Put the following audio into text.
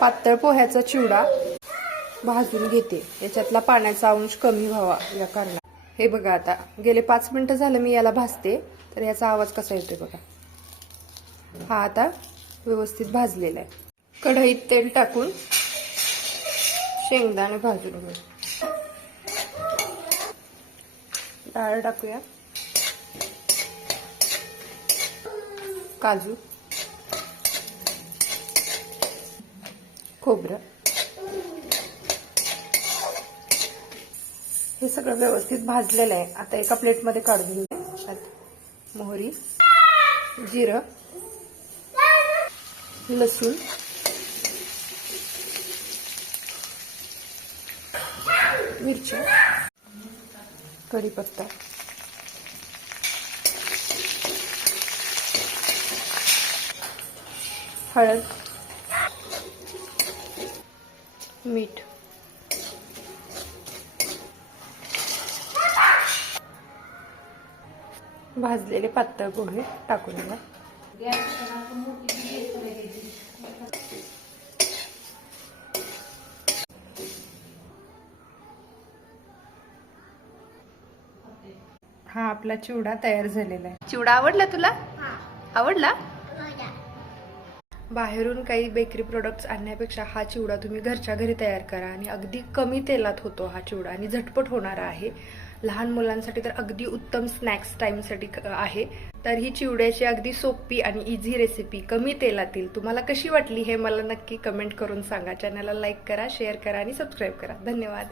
पातळ पोह्याचा चिवडा भाजून घेते. याच्यातला पाण्याचा अंश कमी व्हावा या कारणा हे बघा आता गेले पाच मिनिटं झालं मी याला भाजते. तर याचा आवाज कसा येतोय बघा. हा आता व्यवस्थित भाजलेला आहे. कढईत तेल टाकून शेंगदाणे भाजून घेऊ. डाळ टाकूया. काजू. खोबरं. हे सगळं व्यवस्थित भाजलेलं आहे. आता एका प्लेटमध्ये काढून घेऊया मोहरी जिरं लसूण मिरच्या कढीपत्ता. हळद. मीठ. भाजलेले पातळ पोहे टाकून द्या हा आपला चिवडा तयार झालेला आहे. चिवडा आवडला तुला? आवडला? बाहेरून काही बेकरी प्रोडक्ट्स आणण्यापेक्षा हा चिवडा तुम्ही घरच्या घरी तयार करा आणि अगदी कमी तेलात होतो हा चिवडा आणि झटपट होणारा आहे. लहान मुलांसाठी तर अगदी उत्तम स्नॅक्स टाईमसाठी क- आहे. तर ही चिवड्याची अगदी सोपी आणि इझी रेसिपी कमी तेलातील तुम्हाला कशी वाटली हे मला नक्की कमेंट करून सांगा. चॅनलला लाईक करा शेअर करा आणि सबस्क्राईब करा. धन्यवाद.